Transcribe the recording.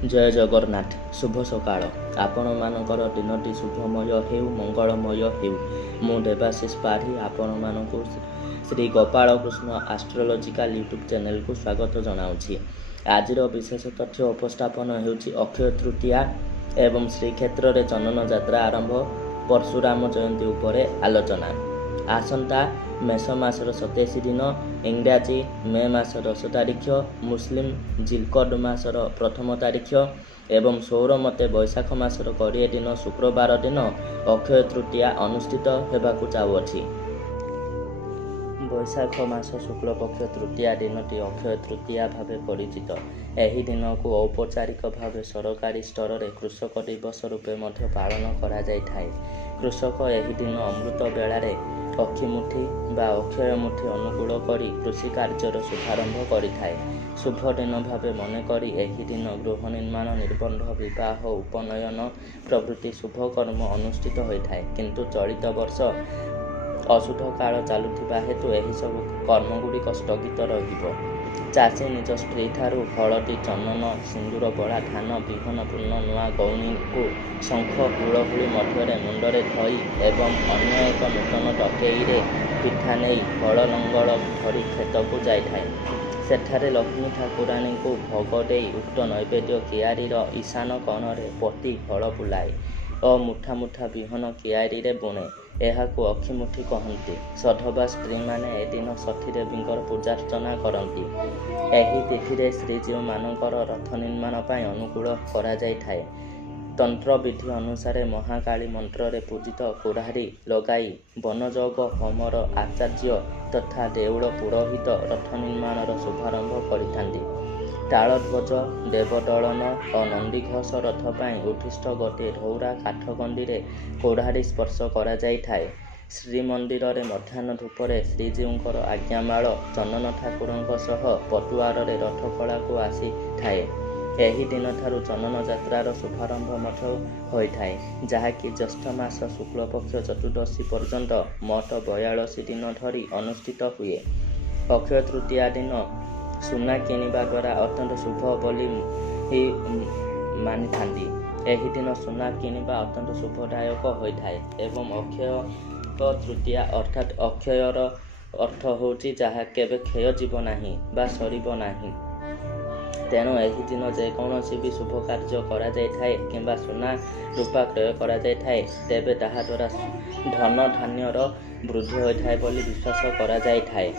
जय जगन्नाथ। शुभ सकाळ। आपणमानଙ୍କର दिनଟି शुभमय ହେଉ, ମଙ୍ଗଳମୟ ହେଉ। ମୁଁ ଦେବାଶିଷ ପାଢ଼ୀ ଆପଣମାନଙ୍କୁ ଶ୍ରୀ ଗୋପାଳ କୃଷ୍ଣ ଆଷ୍ଟ୍ରୋଲୋଜିକାଲ ୟୁଟ୍ୟୁବ୍ ଚ୍ୟାନେଲକୁ ସ୍ୱାଗତ ଜଣାଉଛି। ଆଜିର ବିଶେଷ ତଥ୍ୟ ଉପସ୍ଥାପନ ହେଉଛି ଅକ୍ଷୟ ତୃତୀୟା ଏବଂ ଶ୍ରୀକ୍ଷେତ୍ରରେ ଚନ୍ଦନ ଯାତ୍ରା ଆରମ୍ଭ, ପରଶୁରାମ ଜୟନ୍ତୀ ଉପରେ ଆଲୋଚନା। ଆସନ୍ତା ମେଷ ମାସର 27 ଦିନ, ଇଂରାଜୀ ମେ ମାସ 10 ତାରିଖ, ମୁସଲିମ୍ ଜିଲକଡ୍ ମାସର 1 ତାରିଖ ଏବଂ ସୌର ମତେ ବୈଶାଖ ମାସର 20 ଦିନ ଶୁକ୍ରବାର ଦିନ ଅକ୍ଷୟ ତୃତୀୟା ଅନୁଷ୍ଠିତ ହେବାକୁ ଯାଉଅଛି। ବୈଶାଖ ମାସ ଶୁକ୍ଳପକ୍ଷ ତୃତୀୟା ଦିନଟି ଅକ୍ଷୟ ତୃତୀୟା ଭାବେ ପରିଚିତ। ଏହି ଦିନକୁ ଔପଚାରିକ ଭାବେ ସରକାରୀ ସ୍ତରରେ କୃଷକ ଦିବସ ରୂପେ ମଧ୍ୟ ପାଳନ କରାଯାଇଥାଏ। କୃଷକ ଏହି ଦିନ ଅମୃତ ବେଳାରେ ଅକ୍ଷିମୁଠି ବା ଅକ୍ଷୟ ମୁଠି ଅନୁକୂଳ କରି କୃଷି କାର୍ଯ୍ୟର ଶୁଭାରମ୍ଭ କରିଥାଏ। ଶୁଭ ଦିନ ଭାବେ ମନେକରି ଏହି ଦିନ ଗୃହ ନିର୍ମାଣ, ନିର୍ବନ୍ଧ, ବିବାହ, ଉପନୟନ ପ୍ରଭୃତି ଶୁଭ କର୍ମ ଅନୁଷ୍ଠିତ ହୋଇଥାଏ। କିନ୍ତୁ ଚଳିତ ବର୍ଷ ଅଶୁଭ କାଳ ଚାଲୁଥିବା ହେତୁ ଏହିସବୁ କର୍ମଗୁଡ଼ିକ ସ୍ଥଗିତ ରହିବ। ଚାଷୀ ନିଜ ସ୍ତ୍ରୀଠାରୁ ହଳଦୀ, ଚନ୍ଦନ, ସିନ୍ଦୁର ବୋଳା ଧାନ ବିହନ ପୂର୍ଣ୍ଣ ନୂଆ ଗଉଣୀକୁ ଶଙ୍ଖ, ହୁଳହୁଳି ମଧ୍ୟରେ ମୁଣ୍ଡରେ ଧରି ଏବଂ ଅନ୍ୟ ଏକ ନୂତନ ଟକେଇରେ ପିଠା ନେଇ ହଳ ଲଙ୍ଗଳ ଧରି କ୍ଷେତକୁ ଯାଇଥାଏ। ସେଠାରେ ଲକ୍ଷ୍ମୀ ଠାକୁରାଣୀଙ୍କୁ ଭୋଗ ଦେଇ ଉକ୍ତ ନୈବେଦ୍ୟ କିଆରୀର ଈଶାନ କୋଣରେ ପୋତି ହଳ ବୁଲାଏ ଓ ମୁଠା ମୁଠା ବିହନ କିଆରୀରେ ବୁଣେ। ଏହାକୁ ଅକ୍ଷିମୁଠି କହନ୍ତି। ସଧବା ସ୍ତ୍ରୀମାନେ ଏଦିନ ସତୀ ଦେବୀଙ୍କର ପୂଜାର୍ଚ୍ଚନା କରନ୍ତି। ଏହି ତିଥିରେ ଶ୍ରୀଜୀଉମାନଙ୍କର ରଥ ନିର୍ମାଣ ପାଇଁ ଅନୁକୂଳ କରାଯାଇଥାଏ। ତନ୍ତ୍ରବିଧି ଅନୁସାରେ ମହାକାଳୀ ମନ୍ତ୍ରରେ ପୂଜିତ କୁରାଢ଼ୀ ଲଗାଇ ବନଯୋଗ ହୋମର ଆଚାର୍ଯ୍ୟ ତଥା ଦେଉଳ ପୁରୋହିତ ରଥ ନିର୍ମାଣର ଶୁଭାରମ୍ଭ କରିଥାନ୍ତି। ତାଳଧ୍ୱଜ, ଦେବଦଳନ ଓ ନନ୍ଦିଘୋଷ ରଥ ପାଇଁ ଉଦ୍ଦିଷ୍ଟ ଗୋଟିଏ ଧଉରା କାଠଗଣ୍ଡିରେ କୁରାଢ଼ୀ ସ୍ପର୍ଶ କରାଯାଇଥାଏ। ଶ୍ରୀମନ୍ଦିରରେ ମଧ୍ୟାହ୍ନ ଧୂପରେ ଶ୍ରୀଜୀଉଙ୍କର ଆଜ୍ଞାମାଳ ଚନ୍ଦନ ଠାକୁରଙ୍କ ସହ ପଟୁଆରରେ ରଥଖଳାକୁ ଆସିଥାଏ। ଏହି ଦିନଠାରୁ ଚନ୍ଦନ ଯାତ୍ରାର ଶୁଭାରମ୍ଭ ମଧ୍ୟ ହୋଇଥାଏ, ଯାହାକି ଜ୍ୟେଷ୍ଠ ମାସ ଶୁକ୍ଳପକ୍ଷ ଚତୁର୍ଦ୍ଦଶୀ ପର୍ଯ୍ୟନ୍ତ ମୋଟ 42 ଦିନ ଧରି ଅନୁଷ୍ଠିତ ହୁଏ। ଅକ୍ଷୟ ତୃତୀୟା ଦିନ ସୁନା କିଣିବା ଦ୍ୱାରା ଅତ୍ୟନ୍ତ ଶୁଭ ବୋଲି ମାନିଥାନ୍ତି। ଏହି ଦିନ ସୁନା କିଣିବା ଅତ୍ୟନ୍ତ ଶୁଭଦାୟକ ହୋଇଥାଏ ଏବଂ ଅକ୍ଷୟ ତୃତୀୟା ଅର୍ଥାତ୍ ଅକ୍ଷୟର ଅର୍ଥ ହେଉଛି ଯାହା କେବେ କ୍ଷୟ ଯିବ ନାହିଁ ବା ସରିବ ନାହିଁ। ତେଣୁ ଏହି ଦିନ ଯେକୌଣସି ବି ଶୁଭ କାର୍ଯ୍ୟ କରାଯାଇଥାଏ କିମ୍ବା ସୁନା ରୂପା କ୍ରୟ କରାଯାଇଥାଏ, ତେବେ ତାହା ଦ୍ୱାରା ଧନ ଧାନ୍ୟର ବୃଦ୍ଧି ହୋଇଥାଏ ବୋଲି ବିଶ୍ୱାସ କରାଯାଇଥାଏ।